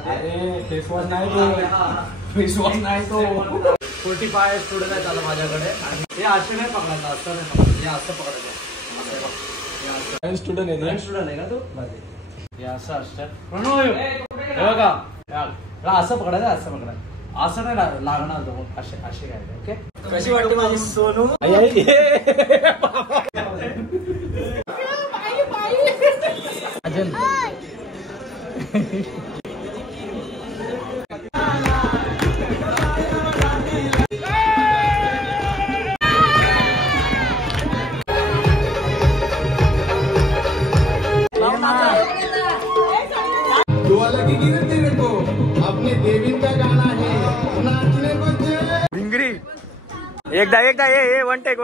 अरे फेसवॉश नाही तो, फेसवॉश नाही तो. 45 स्टुडंट आहेत आता माझ्याकडे आणि हे असं नाही पकडायचं, असं नाही पकडायचं, हे असं पकडायचं. स्टुडंट आहे, स्टुडंट आहे का तू? हे असं असतं बघा, असं पकडायचं, असं पकडायचं, असं नाही लागणार तो. असे असे काय. ओके, कशी वाटते माझी सोनू? अपने देवी का गाना है नाचने को भिंगरी. एकदा ये वन टेक.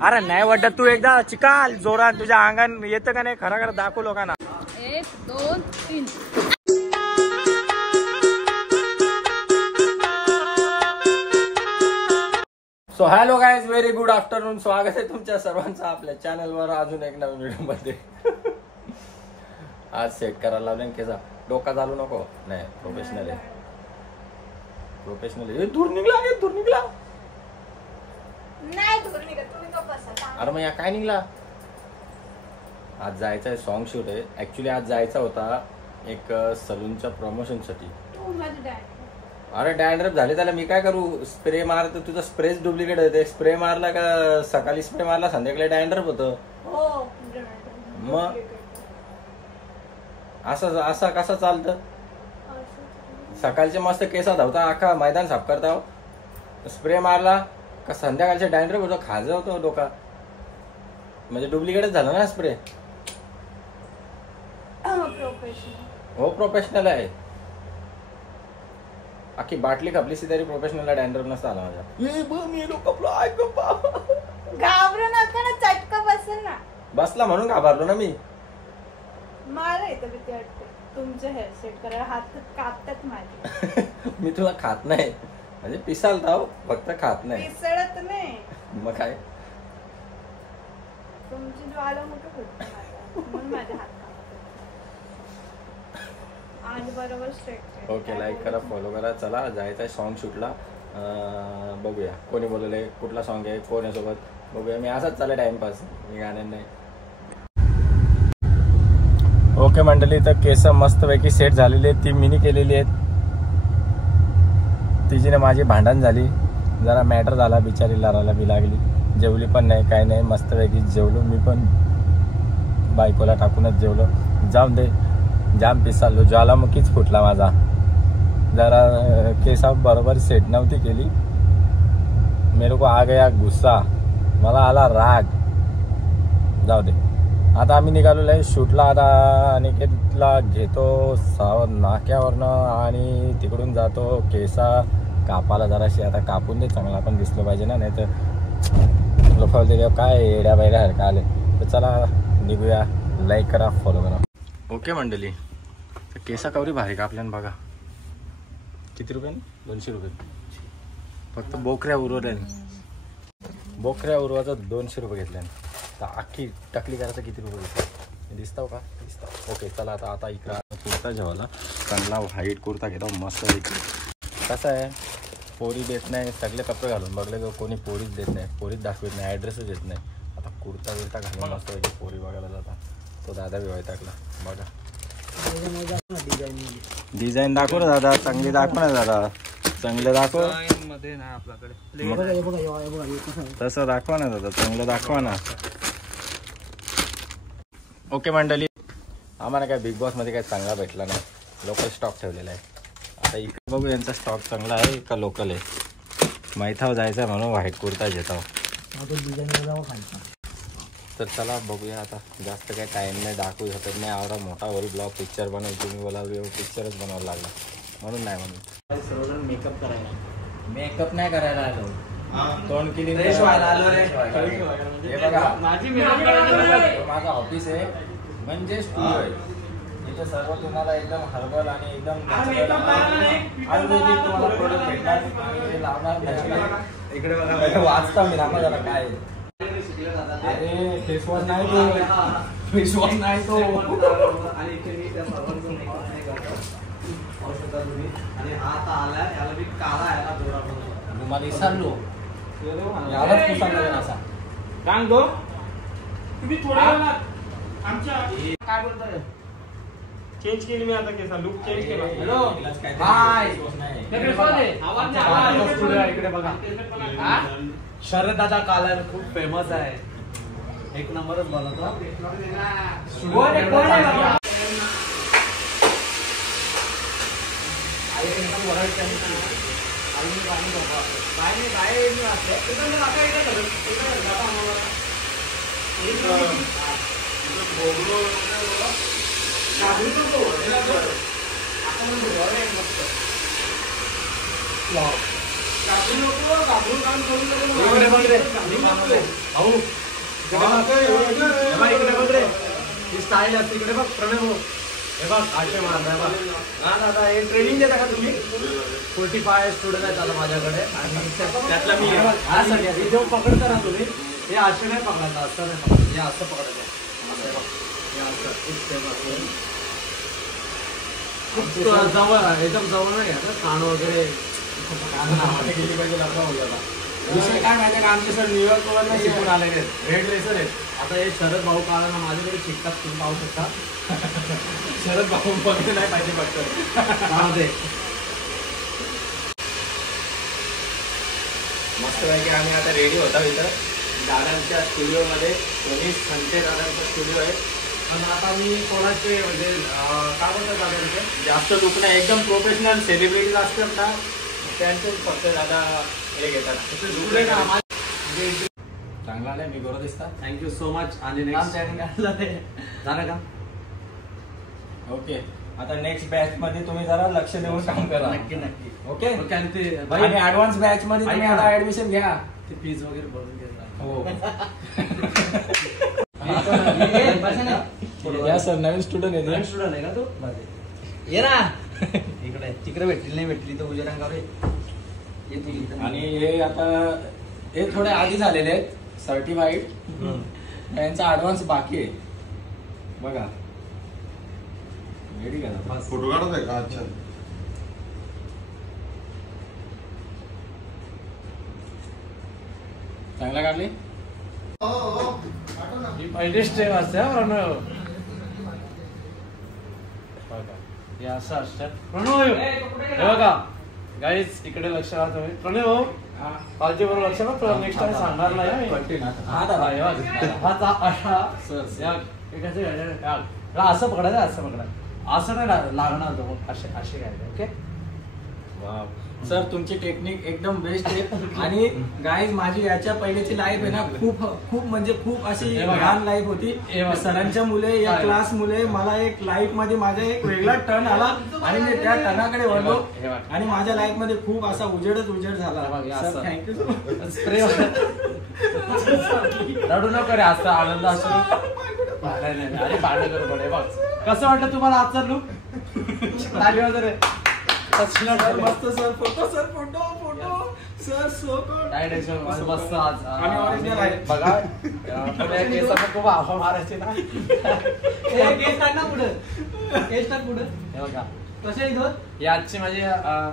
अरे नाही वाटत, तू एकदा चिकाल जोरात, तुझ्या अंगान येतं का नाही खरं खरं दाखव लोकांना. 1 2 3. So hello guys, very good afternoon. स्वागत आहे तुमच्या सर्वांचं आपल्या चॅनलवर अजून एक नवीन व्हिडिओ मध्ये. आज सेट करायला लावले केसा, डोका चालू नको. नाही, प्रोफेशनल आहे. दूर निघला. अरे मग या काय निघला. आज जायचं आहे, सॉन्ग शूट आहे. ऍक्च्युली आज जायचा होता एक सलूनच्या प्रमोशन साठी. अरे डॅन्ड्रफ झाले त्याला, मी काय करू. स्प्रे मारतो, तुझा स्प्रेच डुप्लिकेट आहे. स्प्रे मारला का सकाळी स्प्रे मारला, संध्याकाळी डॅन्ड्रफ होतं. मग असं कसं चालतं. सकाळचे मस्त केसा धावता, अख्खा मैदान साफ करता. स्प्रे मारला का संध्याकाळचे डॅन्ड्रफ होतं, खाजं होतं डोका. म्हणजे डुप्लिकेटच झालं ना स्प्रे. हो प्रोफेशनल आहे. अख्खी बाटली खपलीसी तरी प्रोफेशनलला डॅन्ड्रफ नसता आला माझ्या. घाबरू नका ना, चटका बसेल ना. बसला म्हणून घाबरलो ना मी. मला येतं भीती वाटते तुमचं हेअर सेट करायला, हात कापतात माझे. मी तुला खात नाही, म्हणजे पिसालता फक्त खात नाही. पिसळत नाही मग काय. तुमची ज्वालामुखी फुटते म्हणून माझे हात कापतात. आज बरोबर स्ट्रेट. ओके, लाईक करा, फॉलो करा. चला जायचं आहे सॉन्ग शूटला. बघूया कोणी बोलवलंय, कुठला सॉन्ग आहे, कोण आहे सोबत, बघूया. मी असाच चालला टाइमपास, मी गाणं नाही. ओके मंडळी, तर केस मस्तपैकी सेट झालेली आहेत. ती मिनी केलेली आहेत. तिची माझी भांडण झाली, जरा मॅटर झाला, बिचारी लढायला बी लागली. जेवली पण नाही, काय नाही, मस्तपैकी जेवलो. मी पण बायकोला टाकूनच जेवलो. जाऊन दे, जाम पिसालो, ज्वालामुखीच फुटला माझा. जरा केसा बरोबर सेट नव्हती केली. मेरे को आ गया गुस्सा, मला आला राग. जाऊ दे, आता आम्ही निघालेलो आहे शूटला. आता अनिकेतला घेतो नाक्यावरनं आणि तिकडून जातो केसा कापाला. जराशी आता कापून दे, चांगला पण दिसलं पाहिजे ना, नाही तर लोक काय येड्या बायड्यासारखं आले. तर चला निघूया. लाईक करा, फॉलो करा. ओके मंडळी, तर केसा कवरी भारी कापल्यान बघा. किती रुपये? 200 रुपये फक्त. बोकऱ्या उरवाचा 200 रुपये घेतल्यान. तर अख्खी टकली करायचं किती रुपये घेतलं दिसताव का? दिसताव. ओके चला आता इकडं कुर्ता जेवायला चांगला व्हाईट कुर्ता घेतो मस्त. कसं आहे, पोरी देत नाही, सगळे कपडे घालून बघले कोणी पोरीच देत नाही, पोरीच दाखवत नाही, ॲड्रेसच देत नाही. आता कुर्ता घालून मस्त पोरी बघायला जाता. तो दादा बी टाकला बघा. डिझाईन दाखव ना दादा, चांगली दाखव ना दादा, चांगलं दाखव. तसं दाखवा ना दादा, चांगलं दाखवा ना. ओके मंडळी, आम्हाला काय बिग बॉस मध्ये काय चांगला भेटला नाही, लोकल स्टॉक ठेवलेला आहे. आता इकडे बघू यांचा स्टॉक चांगला आहे का लोकल आहे. मैथाव जायचं म्हणून व्हाईट कुर्ता घेतो. तर चला बघूया. आता जास्त काही टाईम नाही, दाखवू शकत नाही. आवडा मोठा वरी ब्लॉग पिक्चर बनवतो मी, मला पिक्चरच बनवायला लागला म्हणून नाही म्हणून. सर्वजण मेकअप करायला, मेकअप नाही करायला आलो, तोंड क्लीन व्हायला आलो रे. हे बघा माझं ऑफिस आहे, म्हणजे स्टुडिओ आहे. इथे सर्व तुम्हाला एकदम हर्बल आणि एकदम आयुर्वेदिक तुम्हाला प्रोडक्ट भेटणार, लावणार नाही. इकडे बघा वाचता मी दाखवा जरा काय. अरे फेसवॉश नाही तो, फेसवॉश नाही तो. शकता तुम्ही. आणि हा आता आलाय, याला मी काळा याला गोरा बनवतो. मला विसरलो यालाच पुसायला लागेल असा. सांग गो तुम्ही थोड्या वेळात आमच्या काय बोलताय चेंज केली मी आता केसा लुक चेंज केला. हॅलो हाय इकडे बघा. शरद दादा कलर खूप फेमस आहे, एक नंबरच बनवतो. स्टाईल असते इकडे बघ प्रणव. हे बघ आशे मारताय बघ. दादा हे ट्रेनिंग देता का तुम्ही? 45 स्टुडंट आहेत आता माझ्याकडे आणि त्यातला मी हे जेव्हा पकडता ना तुम्ही, हे असे नाही पकडायचं, असं नाही पकडायचं, हे असं पकडायचं. जवळ एकदम जवळ नाही घ्या कान वगैरे. विषय काय माहिती का, आमचे सर न्यूयॉर्क वरून शिकून आलेले आहेत, रेड रेसर आहेत. आता हे शरद भाऊ काळांना माझ्याकडे शिकतात, तुम्ही पाहू शकता. शरद भाऊ बघते नाही पाहिजे फक्त ते मस्त पैकी आम्ही आता रेडी होता इथं दादांच्या स्टुडिओमध्ये. सोनी संते दादांचा स्टुडिओ आहे. आणि आता मी कोणाचे म्हणजे काय बोलतात दादांचे जास्त लुक नाही, एकदम प्रोफेशनल सेलिब्रिटीज असतात ना त्यांचे फक्त दादा हे घेतात. चांगला आलाय, मी बरोबर दिसतात. Thank you so much. आणि नेक्स्ट झालं का? ओके, आता नेक्स्ट बॅच मध्ये तुम्ही जरा लक्ष देऊन काम करा. नक्की नक्की. ओके, आणि ते आणि ऍडव्हान्स बॅच मध्ये तुम्ही ऐका. आता ऍडमिशन घ्या. ते फीज वगैरे भरून घेतात. हो या सर, नवीन स्टुडंट आहे. स्टुडंट आहे का तू? ये ना इकडे. तिकडे भेटली नाही भेटली तर उद्या रंगावर ये तू इथं. आणि हे आता हे थोडे आधी झालेले आहेत सर्टिफाईड, त्यांचा ऍडव्हान्स बाकी आहे बघा. रेडी करा. फोटो काढत आहे का? अच्छा, चांगला काढले. ही पहिली स्टेप असते हा प्रणव. हे असं असतं प्रणव. हे बघा गाईज, इकडे लक्ष राहा तुम्ही. प्रणव काळजी बरोबर लक्ष ना, नेक्स्ट टाइम सांगणार नाही. हा दादा, असं पकडायचं, असं पकडायचं, असं नाही लागणार तो. असे असे घ्यायचे. ओके. सर तुमची टेक्निक एकदम बेस्ट आहे. आणि गाईज, माझी याच्या पहिल्याची लाईफ आहे ना, खूप खूप म्हणजे खूप अशी लहान लाईफ होती. सरांच्या मुले, या क्लास मुले मला एक लाईफ मध्ये माझा एक वेगळा टर्न आला आणि मी त्या टर्नाकडे वळलो आणि माझ्या लाईफ मध्ये खूप असा उजेड झाला. Thank you so much. स्प्रे रडू नको रे, असं आनंद असतो. अरे पाणी करू पडे बघ. कसं वाटलं तुम्हाला आजचा लुक? ताली वगैरे मस्त sir. Photo sir, photo photo sir. So मस्त आज आणि original आहे. बघा. केसाला खूप हवा मारायची ना. हे बघा ही आजची माझी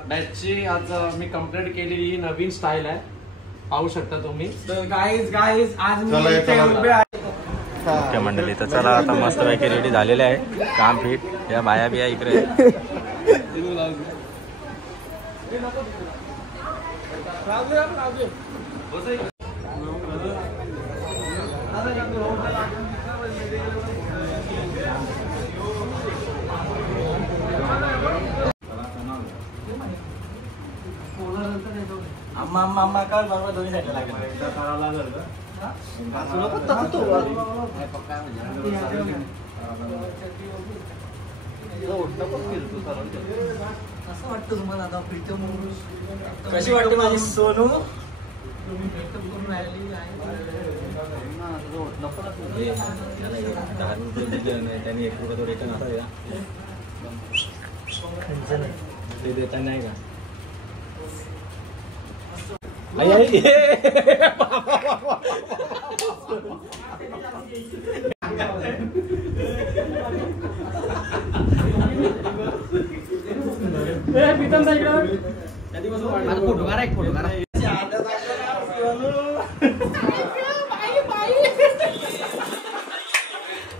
बॅचची आज मी कंप्लीट केलेली नवीन स्टाईल आहे, पाहू शकता तुम्ही. गाईज आज मी चला, इथे चला. उभे आहे. ओके मंडळी, तर चला आता मस्त पैकी रेडी झालेले आहे. काम फिट. या बाया बिया इकडे. अम्मा कर बरोबर, दोन्ही साईडला लागेल. असं वाटतं तुम्हाला आता प्रीतम कशी वाटते माझी सोनू? त्यांनी 1 रुपया तो रिटर्न आता या ते देता नाही का? फोटो काढा एक फोटो काढा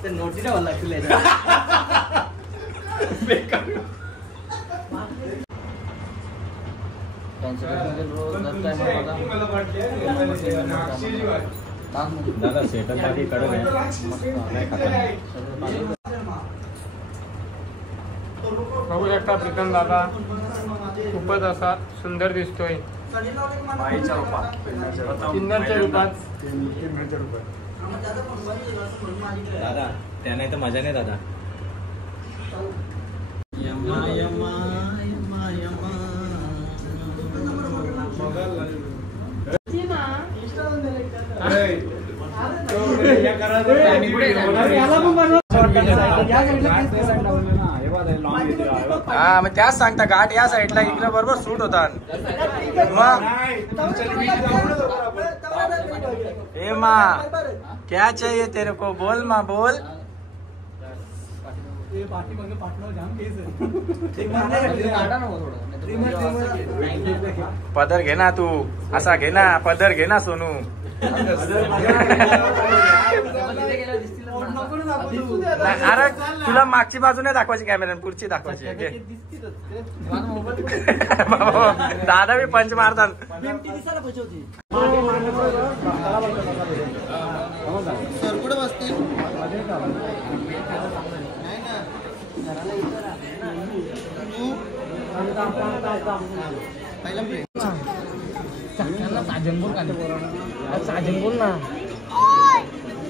नोटी ठेवायला लागतील दादा सेटल टाकी कडक आहे बघू शकता प्रीतम दादा खूपच असा सुंदर दिसतोय किन्नरच्या रूपात. दादा त्याने तर मजा नाही दादा. हा मग त्याच सांगता घाट या साईडला इकडे बरोबर सूट होता मग ए माँ क्या चाहिए तेरे को बोल माँ बोल. पदर घे ना तू असा घे ना पदर घे ना सोनू. अरे तुला मागची बाजू नाही दाखवायची कॅमेऱ्याने पुढची दाखवायची. दादा मी पंच मारतात. साजन बोल का साजन बोल ना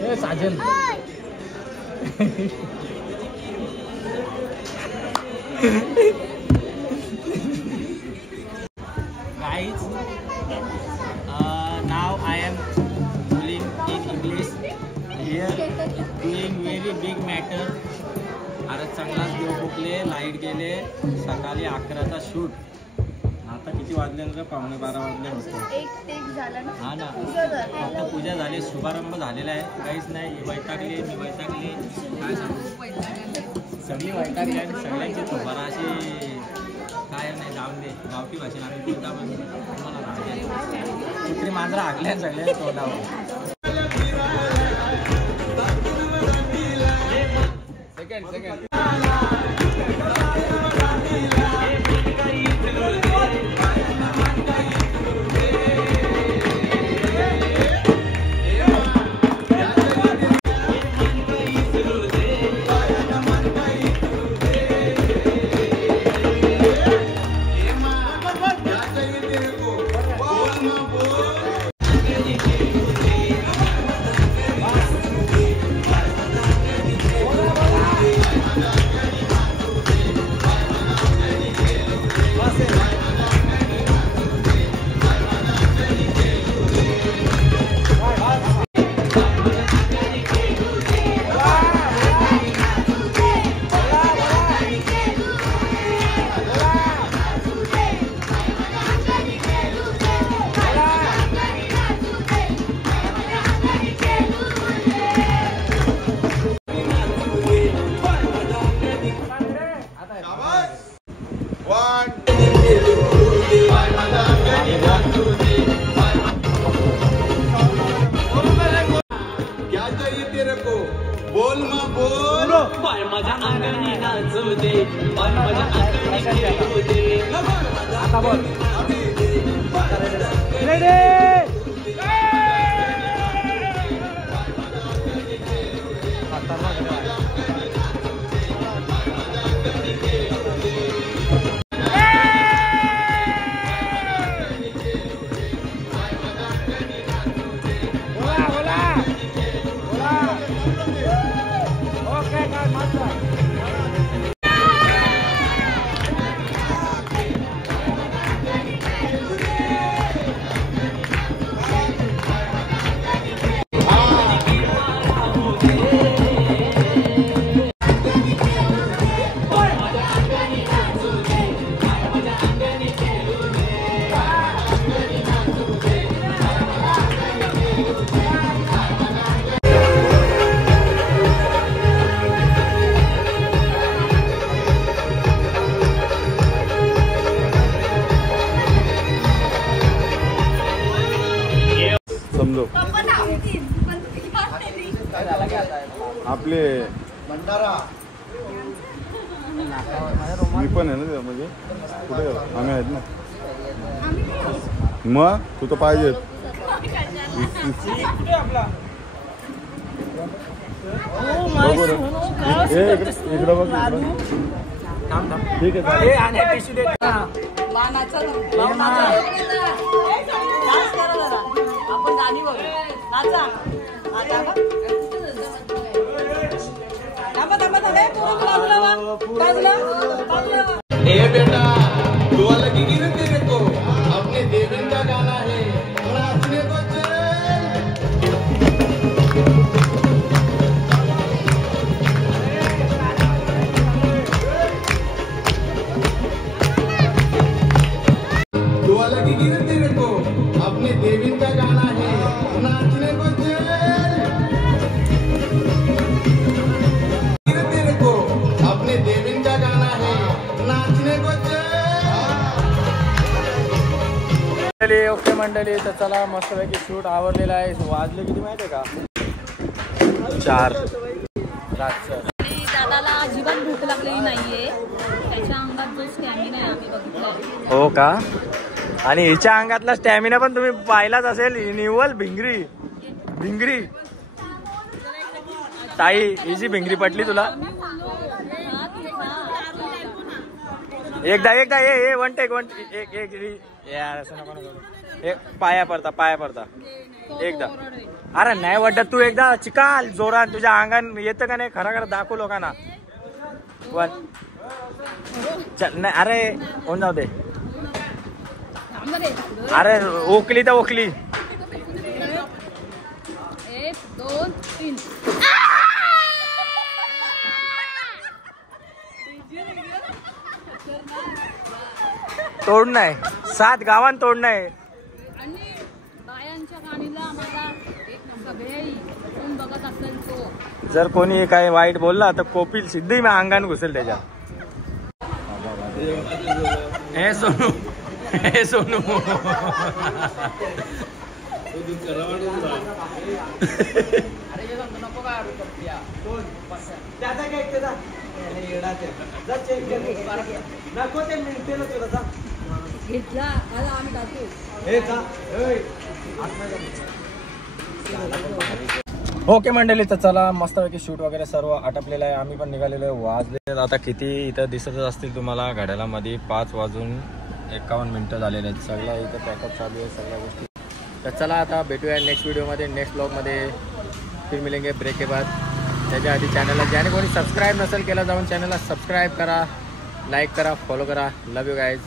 ए Saajan. Guys, now I am doing in English. Here doing very big matter. अरे चांगलाच देव फुकले, लाईट गेले. सकाळी 11चा शूट. आता किती वाजले ना? 11:15 वाजले होते. हा ना आता पूजा झाली, शुभारंभ झालेला आहे. काहीच नाही वैतागले मी वैतागले काय सांगू. सगळी वैतागली आणि सगळ्यांची थोबारा अशी काय नाही जाऊन दे. गावठी भाषेत आम्ही बोलता पण तुम्हाला राहते कुत्री मांजरा हागल्या सगळ्या तोंडावर. सेकंड बोल मा बोल बाय माझ्या अंगणी नाचू दे बाय माझ्या अंगणी खेळू दे. आता बोल आपले मी पण आहे ना त्यामध्ये कुठे आम्ही आहेत ना मग तू तर पाहिजे इकडं बघ ठीक आहे बेटा तू अलग ही गिरत तेरे को अपने देवन का गाना है नाचने को चल तू अलग ही गिरत तेरे को अपने देवन का गाना है नाचने को चल गिरत तेरे को अपने देवन का गाना है नाचने को ओके मंडळी, तर चला मस्तपैकी शूट आवरलेला आहे. वाजले किती माहिती आहे का? 4 रातचं. दादाला अजिबात भूक लागलेली नाहीये, त्याच्या अंगात जो स्टॅमिना आहे आम्ही बघितला. हो का? आणि हिच्या अंगातला स्टॅमिना पण तुम्ही पाहिलाच असेल. निव्वल भिंगरी भिंगरी. ताई हिची भिंगरी पटली तुला? एकदा ये वन टेक एक यार असं नको पाया पडता एकदा. अरे नाही वाटत तू एकदा चिकाल जोरात तुझ्या अंगान येतं का नाही खरा दाखव लोकांना. वन नाही अरे होऊन जाऊ दे. अरे ओकली तर ओकली. 1 2 3 तोड नाही 7 गावान तोड नाही. आणि बायांच्या गाणीला आम्हाला एक सगळे कोण बघत असेल तो जर कोणी काही वाईट बोलला तर कोपिल सिद्धी मी अंगान घुसेल त्याच्या. हे सोनू घेतला आम्ही टाकू. ओके मंडळी, तर चला मस्तपैकी शूट वगैरे सर्व आटपलेलं आहे. आम्ही पण निघालेलो आहे. वाजले आता किती इथं दिसतच असतील तुम्हाला घड्याळामध्ये 5:51 झालेले आहेत. सगळं इथं पॅकअप चालू आहे सगळ्या गोष्टी. तर चला आता भेटूया नेक्स्ट व्हिडिओमध्ये, नेक्स्ट ब्लॉगमध्ये. फिर मिलेंगे ब्रेक के बाद. त्याच्या आधी चॅनलला ज्याने कोणी सबस्क्राईब नसेल केला जाऊन चॅनलला सबस्क्राईब करा, लाईक करा, फॉलो करा. लव यू गाईज.